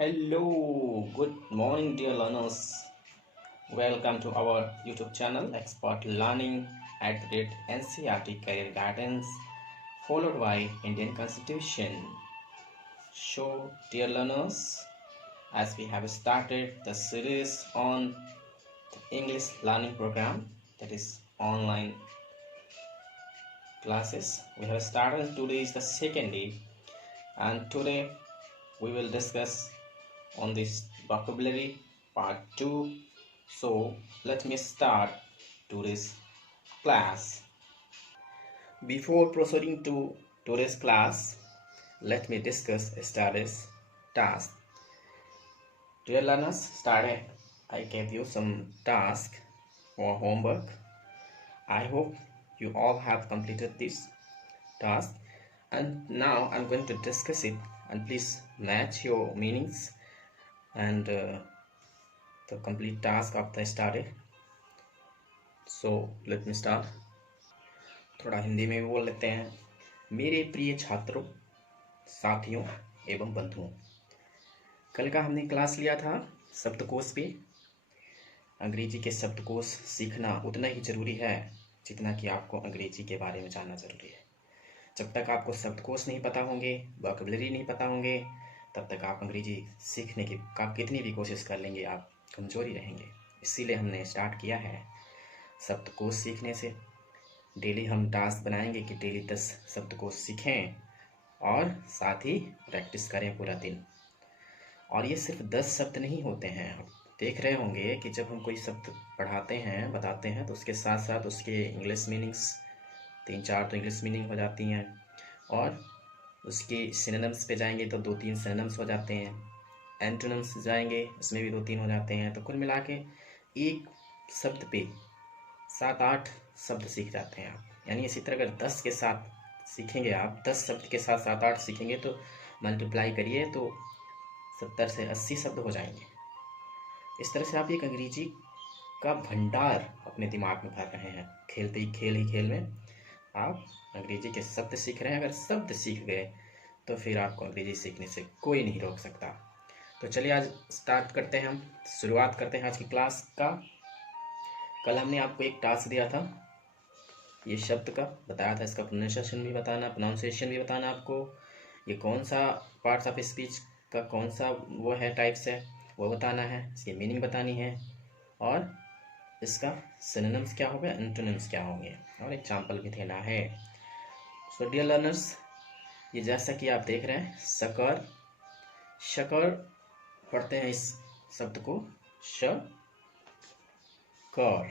Hello, good morning, dear learners. Welcome to our YouTube channel, Expert Learning at the rate NCERT Career Guidance, followed by Indian Constitution. So, dear learners, as we have started the series on the English learning program, that is online classes, we have started. Today is the second day, and today we will discuss on this vocabulary part 2. So let me start today's class. Before proceeding to today's class, let me discuss yesterday's task. Dear learners, started I gave you some task for homework. I hope you all have completed this task, and now I'm going to discuss it, and please match your meanings and the complete task of the study. So let me start. थोड़ा हिंदी में भी बोल लेते हैं। मेरे प्रिय छात्रों, साथियों एवं बंधुओं, कल का हमने क्लास लिया था शब्दकोश पे। अंग्रेजी के शब्दकोश सीखना उतना ही ज़रूरी है जितना कि आपको अंग्रेजी के बारे में जानना ज़रूरी है। जब तक आपको शब्दकोश नहीं पता होंगे, वोकैबुलरी नहीं पता होंगे, तब तक आप अंग्रेजी सीखने की कितनी भी कोशिश कर लेंगे, आप कमज़ोरी रहेंगे। इसीलिए हमने स्टार्ट किया है शब्दकोश सीखने से। डेली हम टास्क बनाएंगे कि डेली 10 शब्दकोश सीखें और साथ ही प्रैक्टिस करें पूरा दिन। और ये सिर्फ 10 शब्द नहीं होते हैं। आप देख रहे होंगे कि जब हम कोई शब्द पढ़ाते हैं, बताते हैं, तो उसके साथ साथ उसके इंग्लिश मीनिंग्स 3-4 तो इंग्लिश मीनिंग हो जाती हैं, और उसके सिनोनिम्स पे जाएंगे तो 2-3 सिनोनिम्स हो जाते हैं। एंटोनिम्स जाएंगे, उसमें भी 2-3 हो जाते हैं। तो कुल मिला के एक शब्द पे 7-8 शब्द सीख जाते हैं आप। यानी इसी तरह अगर 10 के साथ सीखेंगे, आप 10 शब्द के साथ 7-8 सीखेंगे तो मल्टीप्लाई करिए तो 70 से 80 शब्द हो जाएंगे। इस तरह से आप एक अंग्रेजी का भंडार अपने दिमाग में भर रहे हैं। खेलते ही खेल में आप अंग्रेजी के शब्द सीख रहे हैं। अगर शब्द सीख गए तो फिर आपको अंग्रेजी सीखने से कोई नहीं रोक सकता। तो चलिए आज स्टार्ट करते हैं, हम शुरुआत करते हैं आज की क्लास का। कल हमने आपको एक टास्क दिया था, ये शब्द का बताया था, इसका प्रोनाउंसिएशन भी बताना आपको। ये कौन सा पार्ट्स ऑफ स्पीच का कौन सा वो है, टाइप्स है, वो बताना है, इसकी मीनिंग बतानी है, और इसका सिनोनिम्स क्या होगा, एंटोनिम्स क्या होंगे, और एग्जाम्पल भी देना है। सो डियर लर्नर्स, ये जैसा कि आप देख रहे हैं, शकर पढ़ते हैं इस शब्द को कर,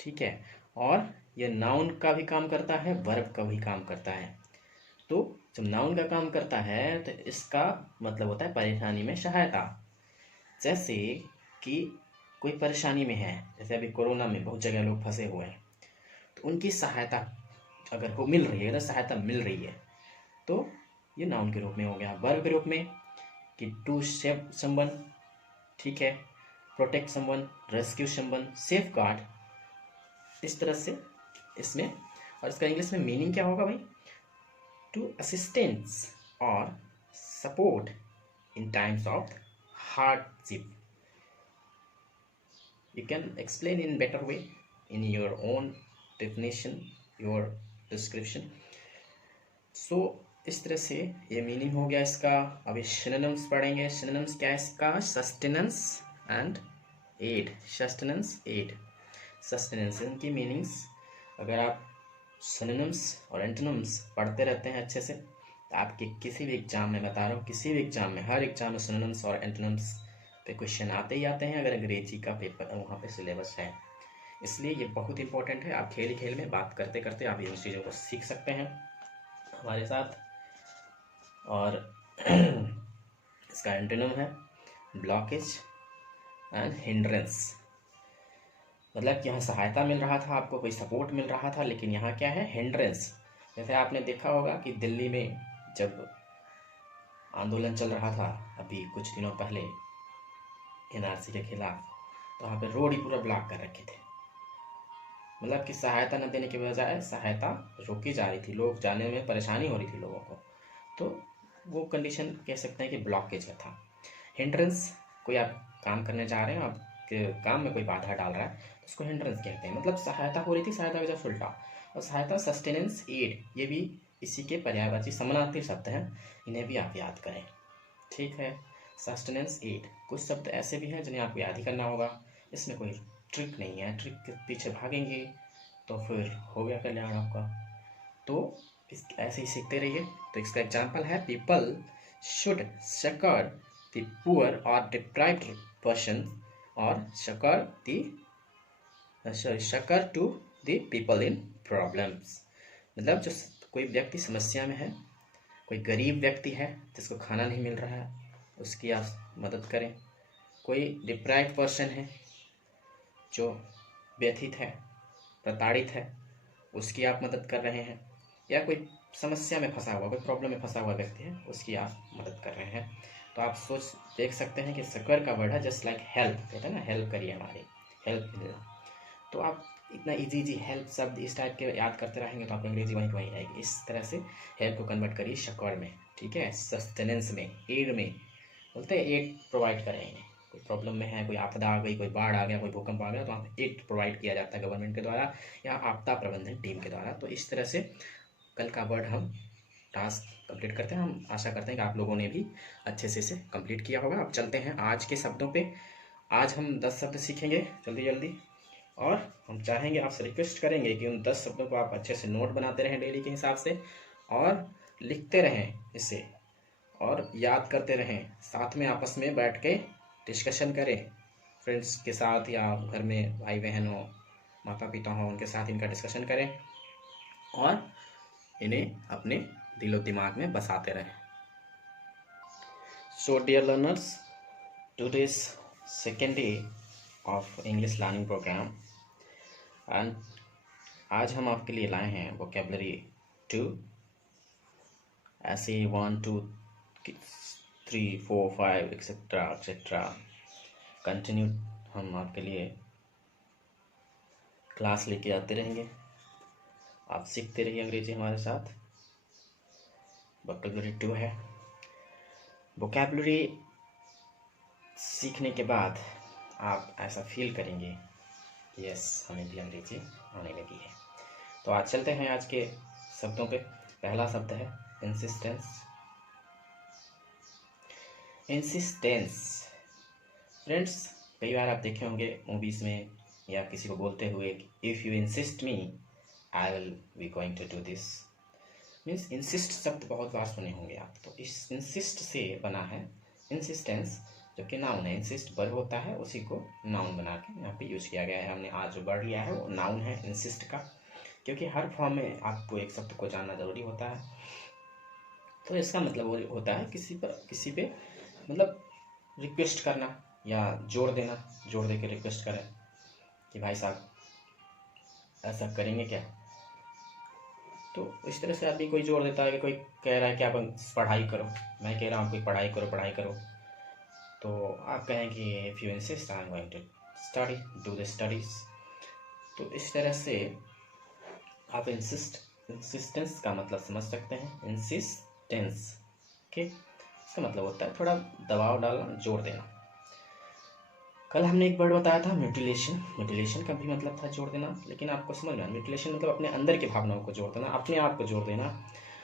ठीक है। और ये नाउन का भी काम करता है, वर्ब का भी काम करता है। तो जब नाउन का काम करता है तो इसका मतलब होता है परेशानी में सहायता। जैसे कि कोई परेशानी में है, जैसे अभी कोरोना में बहुत जगह लोग फंसे हुए हैं, तो उनकी सहायता अगर वो मिल रही है, अगर सहायता मिल रही है, तो ये नाउन के रूप में हो गया। वर्ब के रूप में कि टू सेव समवन, ठीक है, protect someone, rescue someone, safe guard, इस तरह से इसमें। और इसका इंग्लिश में मीनिंग क्या होगा भाई, टू असिस्टेंस और support in times of hardship. You can explain in better way in your own definition, your description. So इस तरह से ये मीनिंग हो गया इसका। अभी सिनोनिम्स पढ़ेंगे। सिनोनिम्स क्या है इसका, sustenance and aid. Sustenance, aid, sustenance, इनकी मीनिंग्स अगर आप सिनोनिम्स और एंटोनिम्स पढ़ते रहते हैं अच्छे से, तो आपके किसी भी एग्जाम में, बता रहा हूँ, किसी भी एग्जाम में, हर एग्जाम में सिनोनिम्स और एंटोनिम्स पे क्वेश्चन आते ही आते हैं। अगर अंग्रेजी का पेपर वहाँ पे सिलेबस है, इसलिए ये बहुत इंपॉर्टेंट है। आप खेल में बात करते करते आप इन चीज़ों को सीख सकते हैं हमारे साथ। और इसका एंटोनिम है ब्लॉकेज एंड हिंड्रेंस। मतलब कि यहाँ सहायता मिल रहा था, आपको कोई सपोर्ट मिल रहा था, लेकिन यहाँ क्या है, हिंड्रेंस। जैसे आपने देखा होगा कि दिल्ली में जब आंदोलन चल रहा था अभी कुछ दिनों पहले एनआरसी के खिलाफ, तो वहाँ पे रोड ही पूरा ब्लॉक कर रखे थे। मतलब कि सहायता न देने के बजाय सहायता रोकी जा रही थी, लोग जाने में परेशानी हो रही थी लोगों को। तो वो कंडीशन कह सकते हैं कि ब्लॉकेज का था। हिंड्रेंस, कोई आप काम करने जा रहे हैं, आपके काम में कोई बाधा डाल रहा है तो उसको हिंड्रेंस कहते हैं। मतलब सहायता हो रही थी, सहायता का जस्ट उल्टा। और सहायता, सस्टेनेंस, एड, ये भी इसी के पर्यायवाची समानार्थी शब्द हैं, इन्हें भी आप याद करें। ठीक है, सस्टेनेंस, एड, कुछ शब्द ऐसे भी हैं जिन्हें आपको याद ही करना होगा। इसमें कोई ट्रिक नहीं है, ट्रिक के पीछे भागेंगे तो फिर हो गया कल्याण आपका। तो इस ऐसे ही सीखते रहिए। तो इसका एग्जाम्पल है, people should succour the poor और डिप्राइव्ड पर्सन और succour to the people in problems. मतलब जो कोई व्यक्ति समस्या में है, कोई गरीब व्यक्ति है जिसको खाना नहीं मिल रहा है, उसकी आप मदद करें। कोई डिप्राइव्ड पर्सन है जो व्यथित है, प्रताड़ित है, उसकी आप मदद कर रहे हैं। या कोई समस्या में फंसा हुआ, कोई प्रॉब्लम में फंसा हुआ व्यक्ति है, उसकी आप मदद कर रहे हैं। तो आप सोच देख सकते हैं कि सकर का वर्ड है जस्ट लाइक हेल्प, कहते हैं ना, हेल्प करिए हमारी, हेल्प मिलना। तो आप इतना इजी हेल्प शब्द इस टाइप के याद करते रहेंगे तो आपको अंग्रेजी वहीं वहीं रहेगी। इस तरह से हेल्प को कन्वर्ट करिए शकर में, ठीक है, सस्टेनेंस में, एड में। बोलते हैं एड प्रोवाइड करेंगे, कोई प्रॉब्लम में है, कोई आपदा आ गई, कोई बाढ़ आ गया, कोई भूकंप आ गया, तो आप एड प्रोवाइड किया जाता है गवर्नमेंट के द्वारा या आपदा प्रबंधन टीम के द्वारा। तो इस तरह से कल का वर्ड हम टास्क कंप्लीट करते हैं। हम आशा करते हैं कि आप लोगों ने भी अच्छे से इसे कंप्लीट किया होगा। अब चलते हैं आज के शब्दों पे। आज हम 10 शब्द सीखेंगे जल्दी जल्दी, और हम चाहेंगे, आपसे रिक्वेस्ट करेंगे कि उन 10 शब्दों को आप अच्छे से नोट बनाते रहें डेली के हिसाब से, और लिखते रहें इसे, और याद करते रहें। साथ में आपस में बैठ के डिस्कशन करें, फ्रेंड्स के साथ या घर में भाई बहन हो, माता पिता हो, उनके साथ इनका डिस्कशन करें और इन्हें अपने दिलो दिमाग में बसाते रहें। So dear learners, today's second day of English learning program, and आज हम आपके लिए लाए हैं वोकेबलरी 2, ऐसे 1 2 3 4 5 एक्सेट्रा एक्सेट्रा कंटिन्यू हम आपके लिए क्लास लेके आते रहेंगे। आप सीखते रहिए अंग्रेजी हमारे साथ। वोकेबलरी 2 है। वोकेबलरी सीखने के बाद आप ऐसा फील करेंगे कि यस, हमें भी अंग्रेजी आने लगी है। तो आज चलते हैं आज के शब्दों पे। पहला शब्द है इंसिस्टेंस। इंसिस्टेंस फ्रेंड्स, कई बार आप देखे होंगे मूवीज में या किसी को बोलते हुए, if you insist me I will be going to do this. Means insist शब्द बहुत बार सुने होंगे आप। तो इस इंसिस्ट से बना है इंसिस्टेंस, जो कि नाउन है। इंसिस्ट वर्ब होता है, उसी को नाउन बना के यहाँ पे यूज किया गया है। हमने आज जो वर्ड लिया है वो नाउन है इंसिस्ट का, क्योंकि हर फॉर्म में आपको एक शब्द को जानना जरूरी होता है। तो इसका मतलब वो होता है किसी पे मतलब रिक्वेस्ट करना या जोर देना, जोर दे के रिक्वेस्ट करें कि भाई साहब ऐसा करेंगे क्या। तो इस तरह से आदमी कोई जोर देता है कि कोई कह रहा है कि आप पढ़ाई करो, मैं कह रहा हूँ कोई पढ़ाई करो पढ़ाई करो, तो आप कहें कि if you insist I am going to study, do the studies. तो इस तरह से आप इंसिस्टेंस का मतलब समझ सकते हैं। इंसिस्टेंस, ओके, इसका मतलब होता है थोड़ा दबाव डालना, जोर देना। कल हमने एक वर्ड बताया था म्यूटिलेशन। म्यूटिलेशन का भी मतलब था जोड़ देना, लेकिन आपको समझ में आया, म्यूटिलेशन मतलब अपने अंदर की भावनाओं को जोड़ देना, अपने आप को जोड़ देना,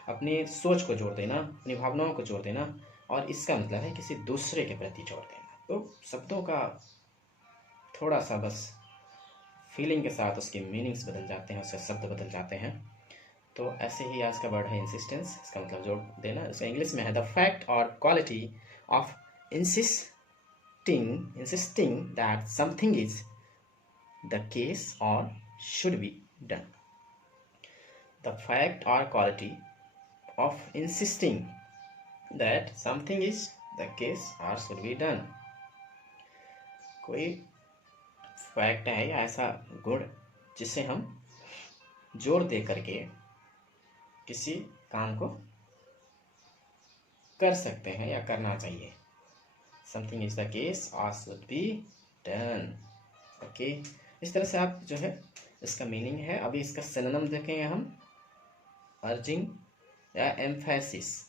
अपनी सोच को जोड़ देना, अपनी भावनाओं को जोड़ देना, और इसका मतलब है किसी दूसरे के प्रति जोड़ देना। तो शब्दों का थोड़ा सा बस फीलिंग के साथ उसके मीनिंग्स बदल जाते हैं, उसके शब्द बदल जाते हैं। तो ऐसे ही आज का वर्ड है इंसिस्टेंस, इसका मतलब जोड़ देना। इसका इंग्लिश में है द फैक्ट और quality of insisting that something is the case or should be done. The fact or quality of insisting that something is the case or should be done. कोई fact है या ऐसा गुण जिसे हम जोर दे करके किसी काम को कर सकते हैं या करना चाहिए। Something is the case or should be done. Okay, इस तरह से आप जो है इसका मीनिंग है। अभी इसका सिनोनिम देखेंगे हम, अर्जिंग या एम्फेसिस।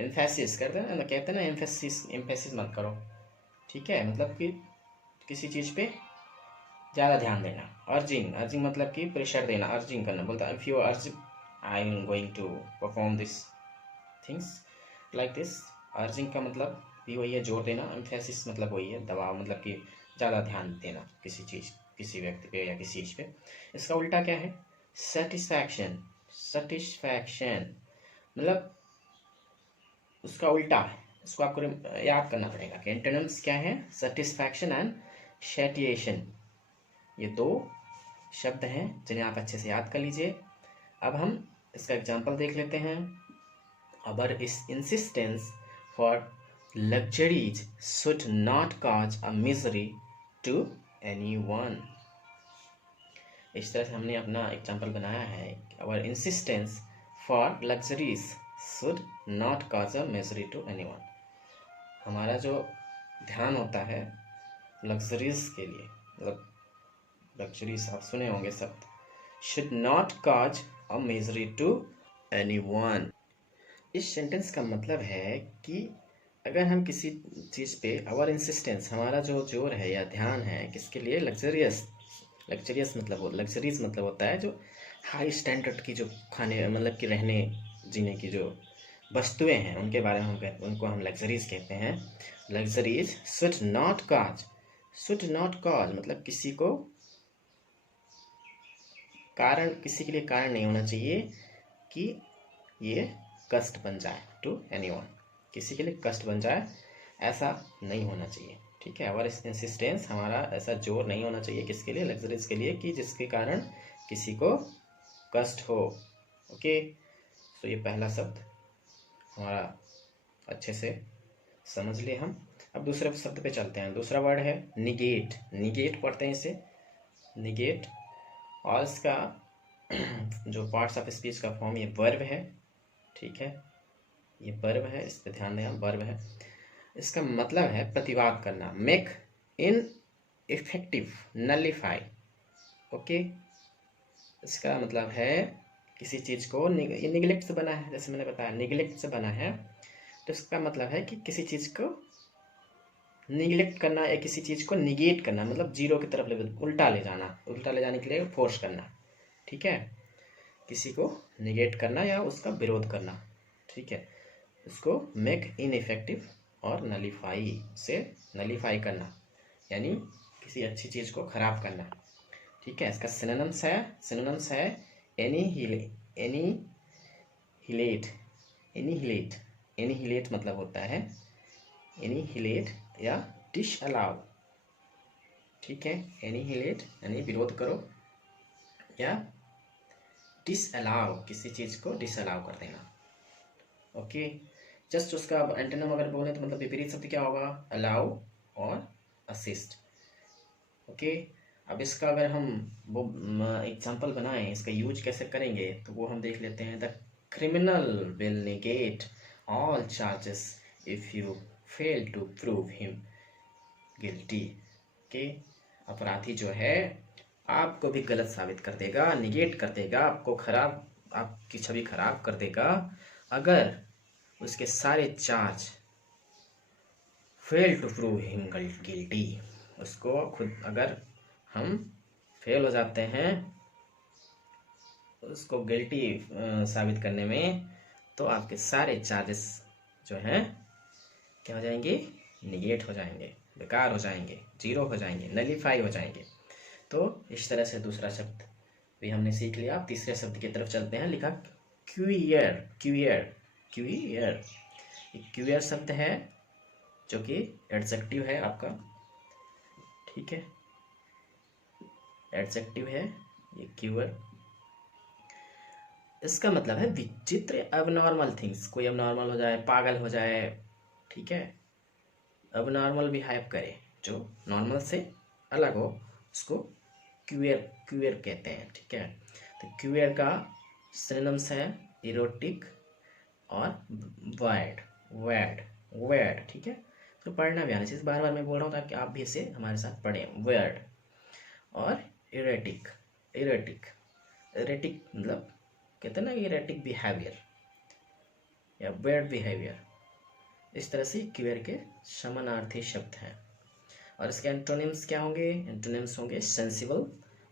एम्फेसिस करते हैं ना, कहते हैं ना एम्फेसिस मत करो, ठीक है, मतलब कि किसी चीज़ पे ज़्यादा ध्यान देना। अर्जिंग मतलब कि प्रेशर देना, अर्जिंग करना, बोलता है if you urge I am going to perform this things like this. Urging का मतलब भी वही है, जोर देना। एम्फेसिस मतलब वही है, दबाव, मतलब कि ज़्यादा ध्यान देना किसी चीज़, किसी व्यक्ति पे या किसी चीज़ पे। इसका उल्टा क्या है? सेटिस्फैक्शन। सेटिस्फैक्शन मतलब उसका उल्टा है, इसको आपको याद करना पड़ेगा कि एंटोनिम्स क्या है? Satisfaction and सैटिएशन। ये दो शब्द हैं जिन्हें आप अच्छे से याद कर लीजिए। अब हम इसका एग्जाम्पल देख लेते हैं। Our insistence for luxuries should not cause a misery to anyone। इस तरह से हमने अपना एग्जाम्पल बनाया है। Our insistence for luxuries should not cause a misery to anyone। हमारा जो ध्यान होता है लग्जरीज के लिए, मतलब लग्जरीज आप सुने होंगे शब्द, should not cause a misery to anyone। इस सेंटेंस का मतलब है कि अगर हम किसी चीज़ पे आवर इंसिस्टेंस, हमारा जो जोर है या ध्यान है किसके लिए? लग्जरियस मतलब लग्जरीज मतलब होता है जो हाई स्टैंडर्ड की जो खाने, मतलब कि रहने जीने की जो वस्तुएं हैं उनके बारे में हम कहते हैं, उनको हम लग्जरीज कहते हैं। लग्जरीज शुड नॉट कॉज मतलब किसी को कारण, किसी के लिए कारण नहीं होना चाहिए कि ये कष्ट बन जाए टू एनीवन, किसी के लिए कष्ट बन जाए, ऐसा नहीं होना चाहिए, ठीक है। और इंसिस्टेंस, हमारा ऐसा जोर नहीं होना चाहिए किसके लिए? लग्जरीज के लिए, कि जिसके कारण किसी को कष्ट हो। ओके, तो ये पहला शब्द हमारा अच्छे से समझ लिए हम। अब दूसरे शब्द पे चलते हैं। दूसरा वर्ड है निगेट। निगेट पढ़ते हैं इसे, निगेट। और इसका जो पार्ट्स ऑफ स्पीच का फॉर्म, ये वर्ब है, ठीक है, ये वर्ब है, इस पे ध्यान दें, वर्ब है। इसका मतलब है प्रतिवाद करना, make in effective, nullify. Okay, इसका मतलब है किसी चीज़ को, ये निगलेक्ट से बना है, जैसे मैंने बताया निगलेक्ट से बना है, तो इसका मतलब है कि किसी चीज़ को निगलेक्ट करना या किसी चीज़ को निगेट करना, मतलब जीरो की तरफ उल्टा ले जाना, उल्टा ले जाने के लिए फोर्स करना, ठीक है, किसी को निगेट करना या उसका विरोध करना, ठीक है। इसको मेक इनइफेक्टिव और नलीफाई से नलीफाई करना, यानी किसी अच्छी चीज़ को खराब करना, ठीक है। इसका सिनोनिम्स है एनिहिलेट मतलब होता है एनिहिलेट या डिसअलाउ, ठीक है। एनिहिलेट यानी विरोध करो, या डिसअलाउ किसी चीज़ को डिसअलाउ कर देना। ओके, जस्ट उसका एंटोनिम अगर बोले तो मतलब विपरीत शब्द क्या होगा? अलाउ और असिस्ट। ओके, अब इसका अगर हम वो एग्जांपल बनाएं, इसका यूज कैसे करेंगे, तो वो हम देख लेते हैं। The criminal will negate all charges if you fail to prove him guilty. के अपराधी जो है आपको भी गलत साबित कर देगा, निगेट कर देगा, आपको खराब, आपकी छवि खराब कर देगा अगर उसके सारे charge fail to prove him guilty. उसको खुद अगर हम फेल हो जाते हैं उसको गिल्टी साबित करने में, तो आपके सारे चार्जेस जो हैं क्या हो जाएंगे? निगेट हो जाएंगे, बेकार हो जाएंगे, जीरो हो जाएंगे, नलीफाई हो जाएंगे। तो इस तरह से दूसरा शब्द भी हमने सीख लिया। अब तीसरे शब्द की तरफ चलते हैं। लिखा क्यूयर। क्यूयर क्यूयर क्यूयर शब्द है जो कि एडजेक्टिव है आपका, ठीक है, एडजेक्टिव है ये क्यूयर। इसका मतलब है विचित्र, अबनॉर्मल थिंग्स, कोई अबनॉर्मल हो जाए, पागल हो जाए, ठीक है, अबनॉर्मल बिहेव करे, जो नॉर्मल से अलग हो, उसको क्यूयर कहते हैं, ठीक है। तो क्यूयर का सिनोनिम्स है इरोटिक और वर्ड, ठीक है। तो पढ़ना भी आना चाहिए, बार बार मैं बोल रहा हूँ ताकि आप भी इसे हमारे साथ पढ़ें। वर्ड और इरेटिक मतलब कहते हैं ना इरेटिक बिहेवियर या वर्ड बिहेवियर, इस तरह से क्यूएर के समानार्थी शब्द हैं। और इसके एंटोनिम्स क्या होंगे? एंटोनिम्स होंगे सेंसिबल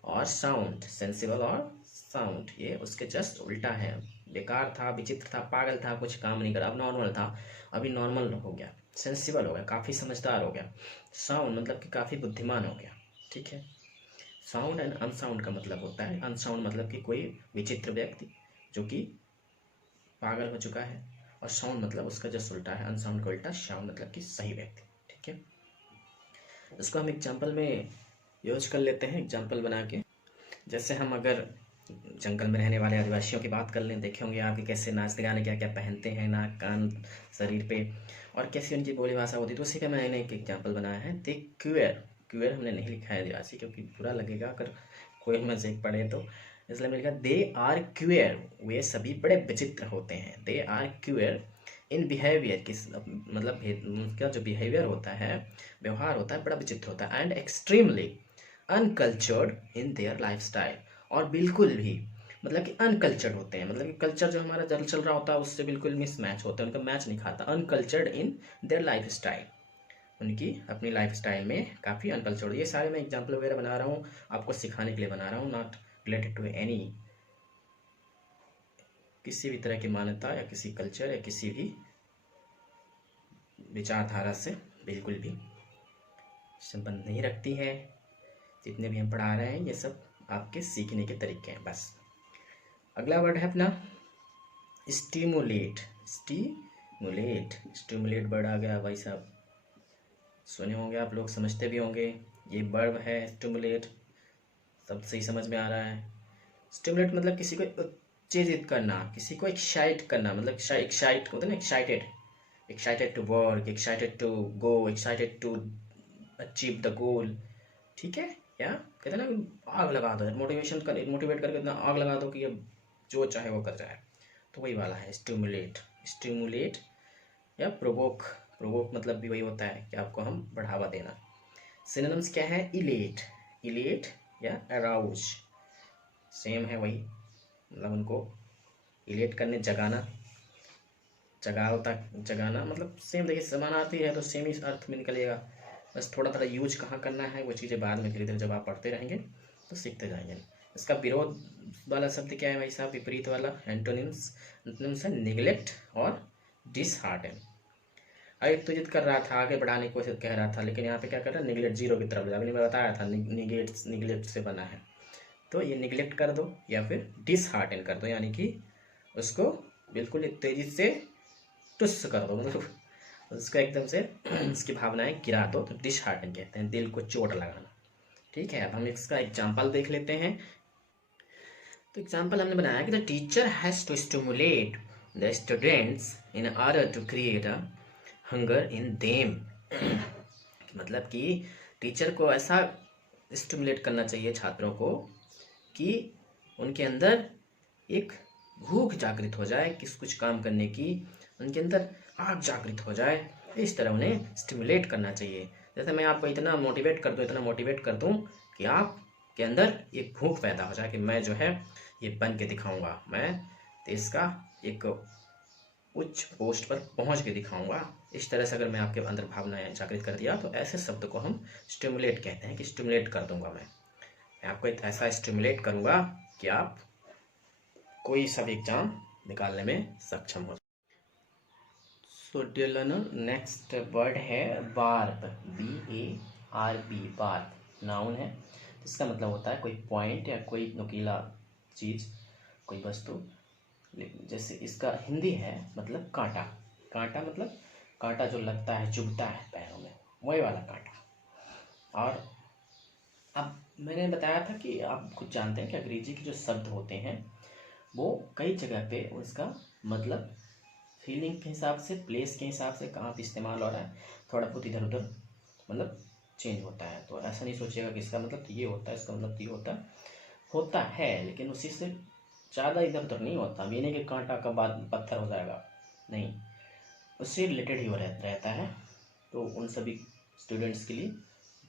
और साउंड। सेंसिबल और साउंड ये उसके जस्ट उल्टा है। बेकार था, विचित्र था, पागल था, कुछ काम नहीं करा, अब नॉर्मल था, अभी नॉर्मल हो गया, सेंसिबल हो गया, काफ़ी समझदार हो गया। साउंड मतलब कि काफ़ी बुद्धिमान हो गया। ठीक है। साउंड एंड अनसाउंड का मतलब होता है, अनसाउंड मतलब कि कोई विचित्र व्यक्ति जो कि पागल हो चुका है, और साउंड मतलब उसका जस्ट उल्टा है, अनसाउंड का उल्टा साउंड मतलब कि सही व्यक्ति। ठीक है। इसको हम एग्जाम्पल में यूज कर लेते हैं, एग्जाम्पल बना के। जैसे हम अगर जंगल में रहने वाले आदिवासियों की बात कर लें, देखे होंगे आपके कैसे नाचते गाने क्या क्या पहनते हैं, नाक कान शरीर पे, और कैसी उनकी बोली भाषा होती है। तो उसी का मैंने एक एग्जाम्पल बनाया है। दे क्यूएर, क्यूएर हमने नहीं लिखा है आदिवासी, क्योंकि बुरा लगेगा अगर कोई हमें से पढ़े तो, इसलिए मैंने लिखा दे आर क्यूएर, वे सभी बड़े विचित्र होते हैं। दे आर क्यूएर इन बिहेवियर, किस मतलब उनका जो बिहेवियर होता है, व्यवहार होता है, बड़ा विचित्र होता है। And extremely uncultured in their life style, और बिल्कुल भी मतलब कि अनकल्चर्ड होते हैं, मतलब कि कल्चर जो हमारा चल रहा होता है उससे बिल्कुल मिसमैच होता है, उनका मैच नहीं खाता। Uncultured in their life style, उनकी अपनी लाइफ स्टाइल में काफ़ी अनकल्चर्ड। ये सारे मैं एग्जाम्पल वगैरह बना रहा हूँ, आपको सिखाने के लिए बना रहा हूँ, नॉट रिलेटेड टू एनी किसी भी तरह की मान्यता या किसी कल्चर या किसी भी विचारधारा से बिल्कुल भी संबंध नहीं रखती है। जितने भी हम पढ़ा रहे हैं ये सब आपके सीखने के तरीके हैं बस। अगला वर्ड है अपना स्टिमुलेट। स्टिमुलेट, स्टिमुलेट वर्ड आ गया भाई साहब, सुने होंगे आप लोग, समझते भी होंगे। ये वर्ब है स्टिमुलेट, सब सही समझ में आ रहा है। स्टिमुलेट मतलब किसी को उत्तेजित करना, किसी को एक्साइट करना, मतलब एक्साइट होता है ना, excited, excited to work, excited to go, excited to achieve the goal. ठीक है। या कहते हैं ना आग लगा दो, मोटिवेशन कर, मोटिवेट करके इतना आग लगा दो कि अब जो चाहे वो कर जाए, तो वही वाला है स्टिमुलेट। स्टिमुलेट या प्रोवोक, प्रोवोक मतलब भी वही होता है कि आपको हम बढ़ावा देना। सिनोनिम्स क्या है? इलेट, इलेट या अराउज, सेम है वही, मतलब उनको इलेट करने, जगाना, जगावता, जगाना मतलब सेम। देखिए समानार्थी है तो सेम ही अर्थ में निकलेगा, बस थोड़ा थोड़ा यूज कहाँ करना है वो चीज़ें बाद में धीरे धीरे जब आप पढ़ते रहेंगे तो सीखते जाएंगे। इसका विरोध वाला शब्द क्या है भाई साहब? विपरीत वाला एंटोनिम्स, एंटोनिम्स है निगलेक्ट और डिसहार्टन। उत्तेजित कर रहा था, आगे बढ़ाने की कोशिश कह रहा था, लेकिन यहाँ पे क्या कर रहा है? निगलेक्ट, जीरो की तरफ। अभी मैं बताया था निगेट, निगलेक्ट से बना है, तो ये निगलेक्ट कर दो या फिर डिसहार्टन कर दो, यानी कि उसको बिल्कुल तेजी से टुस कर दो, मतलब उसको एकदम से उसकी भावनाएं गिरा दो, तो डिसहार्टन कहते हैं, दिल को चोट लगाना। ठीक है। अब हम इसका एग्जाम्पल देख लेते हैं। तो एग्जाम्पल हमने बनाया कि the teacher has to stimulate the students in order to create a hunger in them. मतलब कि टीचर को ऐसा स्टिमुलेट करना चाहिए छात्रों को कि उनके अंदर एक भूख जागृत हो जाए, किस कुछ काम करने की उनके अंदर आग जागृत हो जाए, इस तरह उन्हें स्टिमुलेट करना चाहिए। जैसे मैं आपको इतना मोटिवेट कर दूं, इतना मोटिवेट कर दूं कि आपके अंदर एक भूख पैदा हो जाए कि मैं जो है ये बन के दिखाऊंगा, मैं देश का एक उच्च पोस्ट पर पहुंच के दिखाऊंगा। इस तरह से अगर मैं आपके अंदर भावनाएं जागृत कर दिया तो ऐसे शब्द को हम स्टिमुलेट कहते हैं, कि स्टिमुलेट कर दूंगा मैं आपको एक ऐसा स्टिमुलेट करूंगा कि आप कोई सा भी एग्जाम निकालने में सक्षम हो। So dear learner, next word है बार्ब, BARB, बार्ब नाउन है, जिसका मतलब होता है कोई पॉइंट या कोई नुकीला चीज, कोई वस्तु। जैसे इसका हिंदी है मतलब कांटा, कांटा मतलब कांटा जो लगता है, चुभता है पैरों में, वही वाला कांटा। और अब मैंने बताया था कि आप खुद जानते हैं कि अंग्रेजी के जो शब्द होते हैं वो कई जगह पे उसका मतलब फीलिंग के हिसाब से, प्लेस के हिसाब से कहाँ पे इस्तेमाल हो रहा है, थोड़ा बहुत इधर उधर मतलब चेंज होता है। तो ऐसा नहीं सोचिएगा कि इसका मतलब तो ये होता है, इसका मतलब तो ये होता है, लेकिन उसी से ज़्यादा इधर उधर नहीं होता। ये नहीं कि कांटा का बाद पत्थर हो जाएगा, नहीं, उससे रिलेटेड ही वो रहता है। तो उन सभी स्टूडेंट्स के लिए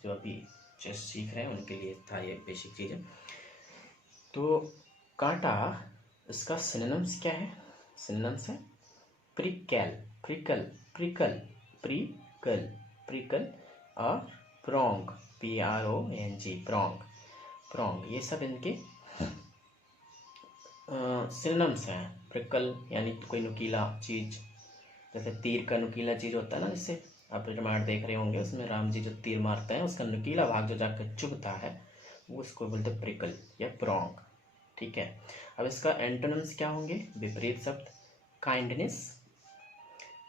जो अभी चेस सीख रहे हैं उनके लिए था ये बेसिक चीज़ें। तो कांटा, इसका सिनोनिम्स क्या है? सिनोनिम्स है prickle, prickle, prickle, prickle, prickle और प्रोंग, PRONG, प्रोंग, प्रोंग, ये सब इनके सिनोनिम्स हैं। प्रिकल यानी कोई नुकीला चीज, जैसे तीर का नुकीला चीज होता है ना, जिससे आप रामायण देख रहे होंगे, उसमें राम जी जो तीर मारते हैं उसका नुकीला भाग जो जाकर चुभता है वो उसको बोलते हैं प्रिकल या प्रोंग। ठीक है, अब इसका एंटोनिम्स क्या होंगे, विपरीत शब्द, काइंडनेस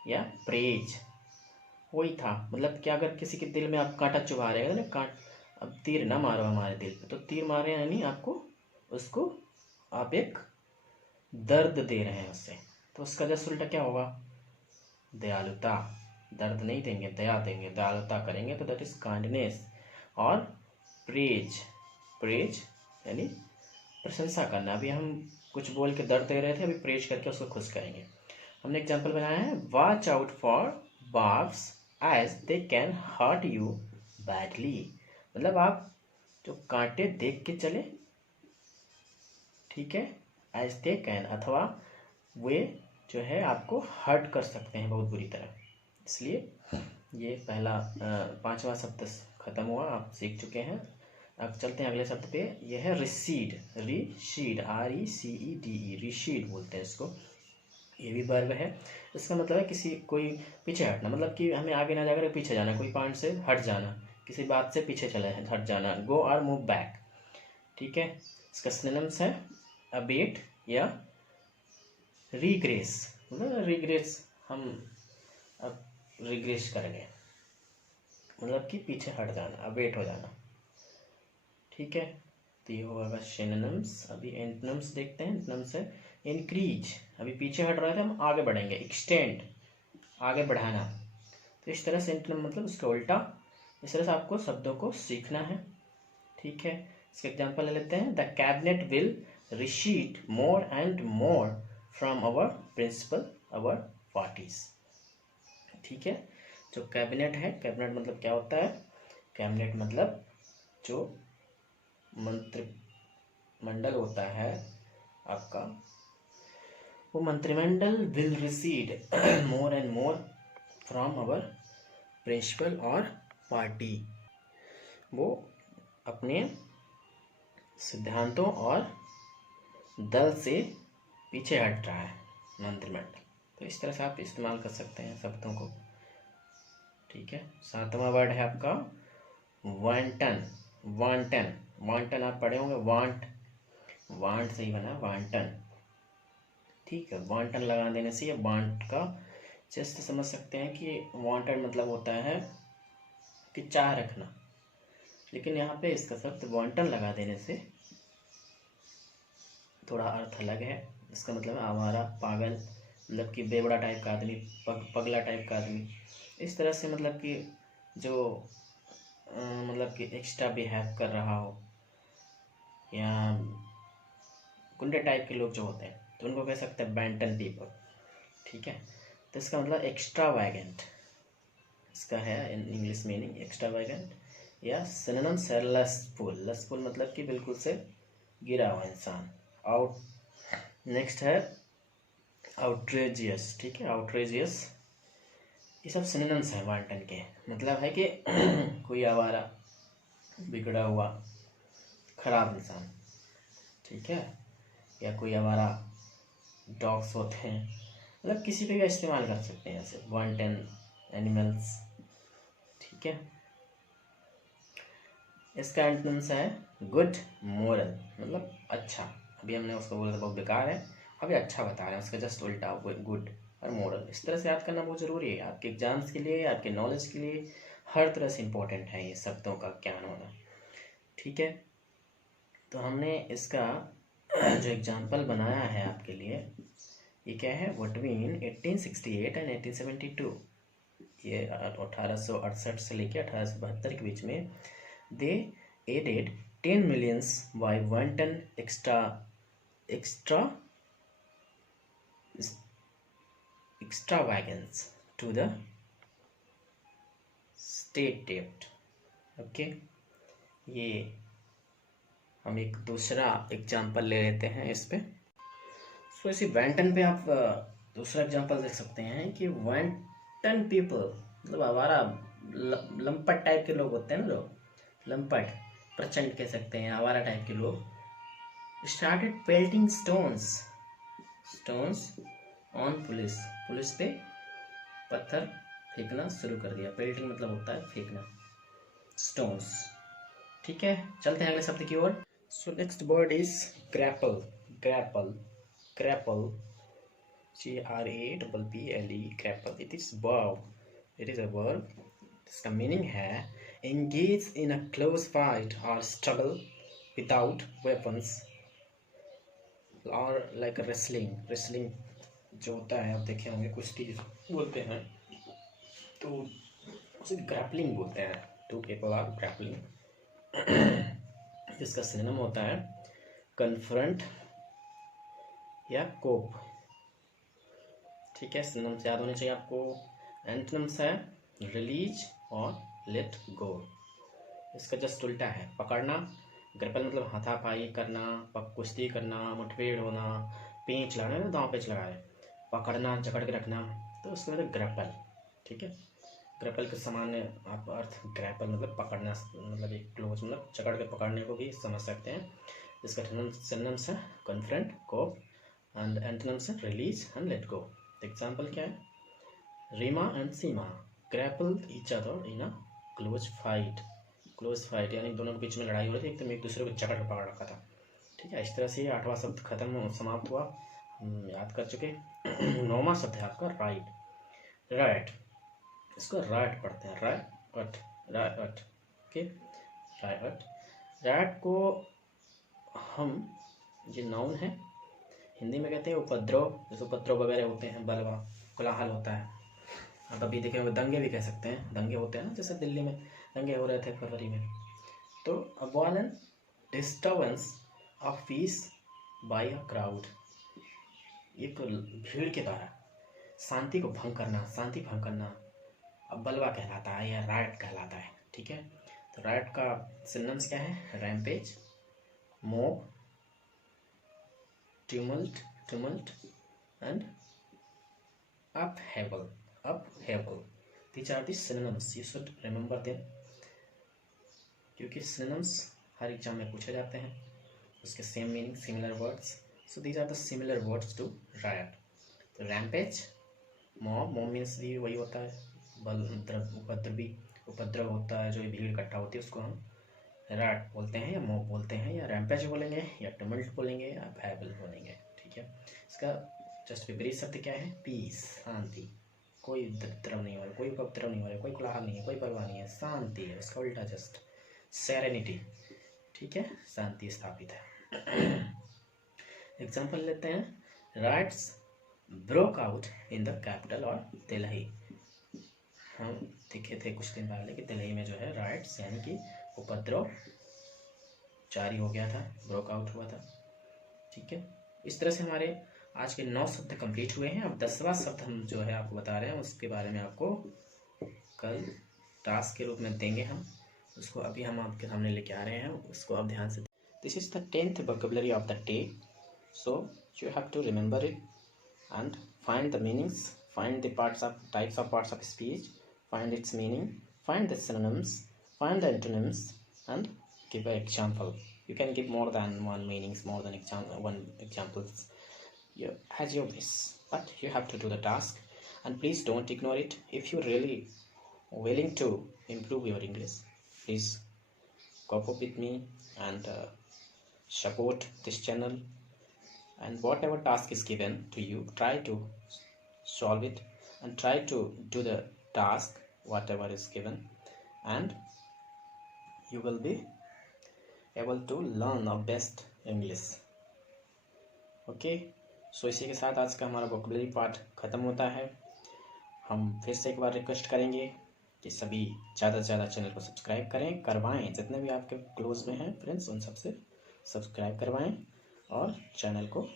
या प्रेज। वही था, मतलब कि अगर किसी के दिल में आप कांटा चुभा रहे हैं ना, अब तीर ना मारो हमारे दिल पे, तो तीर मारे यानी आपको उसको आप एक दर्द दे रहे हैं उससे, तो उसका जस्ट उल्टा क्या होगा, दयालुता। दर्द नहीं देंगे, दया देंगे, दयालुता करेंगे, तो दैट इज काइंडनेस। और प्रेज, प्रेज यानी प्रशंसा करना। अभी हम कुछ बोल के दर्द दे रहे थे, अभी प्रेज करके उसको खुश करेंगे। हमने एग्जाम्पल बनाया है, watch out for barbs as they can hurt you badly. मतलब आप जो कांटे देख के चले, ठीक है, एज दे कैन, अथवा वे जो है आपको हर्ट कर सकते हैं बहुत बुरी तरह। इसलिए ये पहला 5वां शब्द खत्म हुआ, आप सीख चुके हैं। अब चलते हैं अगले शब्द पे, यह है रिसीड, रिशीड, RECEDE, रिशीड बोलते हैं इसको। ये भी वर्ब है। इसका मतलब है किसी कोई पीछे हटना, मतलब कि हमें आगे ना जाकर पीछे जाना, कोई पॉइंट से हट जाना, किसी बात से पीछे चले हट जाना, गो और मूव बैक। ठीक है, इसका सिनोनिम्स है अबेट या रिग्रेस, मतलब रिग्रेस, हम अब रिग्रेस करेंगे, मतलब कि पीछे हट जाना, अबेट हो जाना। ठीक है, तो ये होगा सिनोनिम्स। अभी एंटोनिम्स देखते हैं। एंटोनिम्स है इंक्रीज, अभी पीछे हट रहे थे, हम आगे बढ़ेंगे, एक्सटेंड, आगे बढ़ाना। तो इस तरह से एंटोनिम मतलब उसका उल्टा। इस तरह से आपको शब्दों को सीखना है। ठीक है, इसके एग्जाम्पल ले लेते हैं। The cabinet will recede more and more from our principal our parties. ठीक है, जो कैबिनेट है, कैबिनेट मतलब क्या होता है, कैबिनेट मतलब जो मंत्रिमंडल होता है आपका, वो मंत्रिमंडल will recede more and more from our principal और पार्टी। वो अपने सिद्धांतों और दल से पीछे हट रहा है मंत्रिमंडल। तो इस तरह से आप इस्तेमाल कर सकते हैं शब्दों को। ठीक है, 7वां वर्ड है आपका वांटन, वांटन, वांटन आप पढ़े होंगे, वांट, वांट से ही बना वांटन। ठीक है, वांटन लगा देने से ये वांट का जस्ट समझ सकते हैं कि वांटेड मतलब होता है कि चाह रखना, लेकिन यहाँ पे इसका शब्द वांटन लगा देने से थोड़ा अर्थ अलग है। इसका मतलब है आवारा, पागल, मतलब कि बेवड़ा टाइप का आदमी, पगला टाइप का आदमी। इस तरह से मतलब कि जो मतलब कि एक्स्ट्रा बिहेव कर रहा हो, या गुंडे टाइप के लोग जो होते हैं, तो उनको कह सकते हैं बैंटन पीपल। ठीक है, तो इसका मतलब एक्स्ट्रा वैगेंट, इसका है इन इंग्लिश मीनिंग एक्स्ट्रा वैगेंट, या सिनोनिम्स है लस्टफुल, लस्टफुल मतलब कि बिल्कुल से गिरा हुआ इंसान। आउट नेक्स्ट है आउटरेजियस। ठीक है, आउटरेजियस, ये सब सिनोनिम्स हैं वांटन के। मतलब है कि कोई आवारा, बिगड़ा हुआ, खराब इंसान। ठीक है, या कोई हमारा डॉग्स होते हैं, मतलब किसी पे भी इस्तेमाल कर सकते हैं ऐसे वांटन एनिमल्स। ठीक है, इसका एंटोनिम्स है गुड मोरल, मतलब अच्छा। अभी हमने उसको बोला था बहुत बेकार है, अभी अच्छा बता रहे हैं, उसका जस्ट उल्टा गुड और मोरल। इस तरह से याद करना बहुत ज़रूरी है आपके एग्जाम्स के लिए, आपके नॉलेज के लिए, हर तरह से इम्पोर्टेंट है ये शब्दों का ज्ञान होना। ठीक है, तो हमने इसका जो एग्जाम्पल बनाया है आपके लिए, ये क्या है, बिटवीन 1868 एंड 1872, ये 1868 से लेकर 1872 के बीच में, they added 10 millions by wanton extravagance to the state debt। Okay, ये हम एक दूसरा एग्जाम्पल ले लेते हैं इस पे। सो इसी वांटन पे आप दूसरा एग्जाम्पल देख सकते हैं कि 10 पीपल, मतलब आवारा लंपट टाइप के लोग होते हैं ना, लोग लंपट, प्रचंड कह सकते हैं, आवारा टाइप के लोग, started pelting stones on police, police पे पत्थर फेंकना शुरू कर दिया। पेल्टिंग मतलब होता है फेंकना, स्टोन्स। ठीक है, चलते हैं अगले शब्द की ओर। So next word is grapple. Grapple, grapple, GRAPPLE, grapple. It is verb, it is a verb. इसका मीनिंग है engage in a close fight और स्ट्रगल विदाउट वेपन्स, और लाइक रेसलिंग। रेसलिंग जो होता है, आप देखे होंगे, कुश्ती बोलते हैं, तो उसे ग्रैपलिंग बोलते हैं। Two people are grappling. इसका सिनोनिम होता है कन्फ्रंट या कोप। ठीक है, सिनोनिम्स याद होने चाहिए आपको। एंटोनिम्स है रिलीज और लेट गो। इसका जस्ट उल्टा है पकड़ना। ग्रैपल मतलब हाथापाई करना, कुश्ती करना, मुठभेड़ होना, पेंच लगाना, दांव पेंच लगाए, पकड़ना, जकड़ के रखना, तो उसके बाद ग्रैपल। ठीक है, ग्रैपल के सामान्य आप अर्थ ग्रैपल मतलब पकड़ना, मतलब एक क्लोज, मतलब जकड़ के पकड़ने को भी समझ सकते हैं। इसका सिनोनिम्स है कन्फ्रंट, कोप, एंड एंटोनिम्स है release and let go. Example क्या है? Reema and Seema grapple each other in a close fight. Close fight यानी दोनों के बीच में लड़ाई हो रही थी, एकदम एक दूसरे को जकड़ कर पकड़ रखा था। ठीक है, इस तरह से 8वां शब्द खत्म समाप्त हुआ, हम याद कर चुके। 9वां शब्द है आपका राइट। राइट, इसको राइट पढ़ते हैं, right, right. Okay, right. Right को हम, ये नाउन है, हिंदी में कहते हैं उपद्रव। जैसे उपद्रव वगैरह होते हैं, बलवा, कोलाहल होता है। आप अभी देखे होंगे, दंगे भी कह सकते हैं, दंगे होते हैं ना, जैसे दिल्ली में दंगे हो रहे थे फरवरी में। तो violent disturbance of peace by a crowd, एक भीड़ के द्वारा शांति को भंग करना, शांति भंग करना, अब बलवा कहलाता है या राइट कहलाता है। ठीक है, तो राइट का सिनोनिम्स क्या है? Rampage, mob, tumult and upheaval. These are the synonyms, you should remember them, क्योंकि synonyms हर एग्जाम में पूछे जाते हैं, उसके same meaning, similar words. So these are the similar words to riot. तो रैम्पेज, मॉब मीन्स भी वही होता है, उपद्रव होता है, जो भीड़ इकट्ठा होती है उसको हम रायट बोलते हैं, या मॉब बोलते हैं, या रैम्पेज बोलेंगे, या टमल्ट बोलेंगे, या अपहेवल बोलेंगे। ठीक है, इसका जस्ट विपरीत शब्द क्या है? पीस, शांति। कोई उपद्रव नहीं हो रहा, कोई उपद्रव नहीं हो रहा, कोई कोलाहल नहीं है, कोई परवाह नहीं है, शांति है। उसका उल्टा जस्ट सेरेनिटी। ठीक है, शांति स्थापित है। एग्जाम्पल लेते हैं, rights broke out in the capital और दिल्ली। हम देखे थे कुछ दिन पहले कि दिल्ली में जो है राइट्स यानी कि उपद्रव जारी हो गया था, ब्रोक आउट हुआ था। ठीक है, इस तरह से हमारे आज के 9 शब्द कंप्लीट हुए हैं। अब 10वां शब्द हम जो है आपको बता रहे हैं, उसके बारे में आपको कल टास्क के रूप में देंगे हम उसको। अभी हम आपके सामने लेके आ रहे हैं, उसको आप ध्यान से। This is the 10th vocabulary of the day, so you have to remember it and find the meanings, find the types of parts of speech, find its meaning, find the synonyms, find the antonyms and give an example. You can give more than one meanings, more than one examples, as you wish, but you have to do the task. And please don't ignore it. If you're really willing to improve your English, please cope up with me and support this channel. And whatever task is given to you, try to solve it and try to do the task whatever is given, and you will be able to learn the best English. Okay, so इसी के साथ आज का हमारा vocabulary part ख़त्म होता है। हम फिर से एक बार रिक्वेस्ट करेंगे कि सभी ज़्यादा से ज़्यादा चैनल को सब्सक्राइब करें, करवाएं, जितने भी आपके क्लोज में हैं फ्रेंड्स उन सबसे सब्सक्राइब करवाएं और चैनल को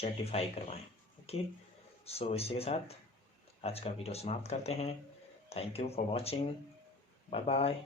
सर्टिफाई करवाएं। ओके, सो इसी के साथ आज का वीडियो समाप्त करते हैं। Thank you for watching, bye bye.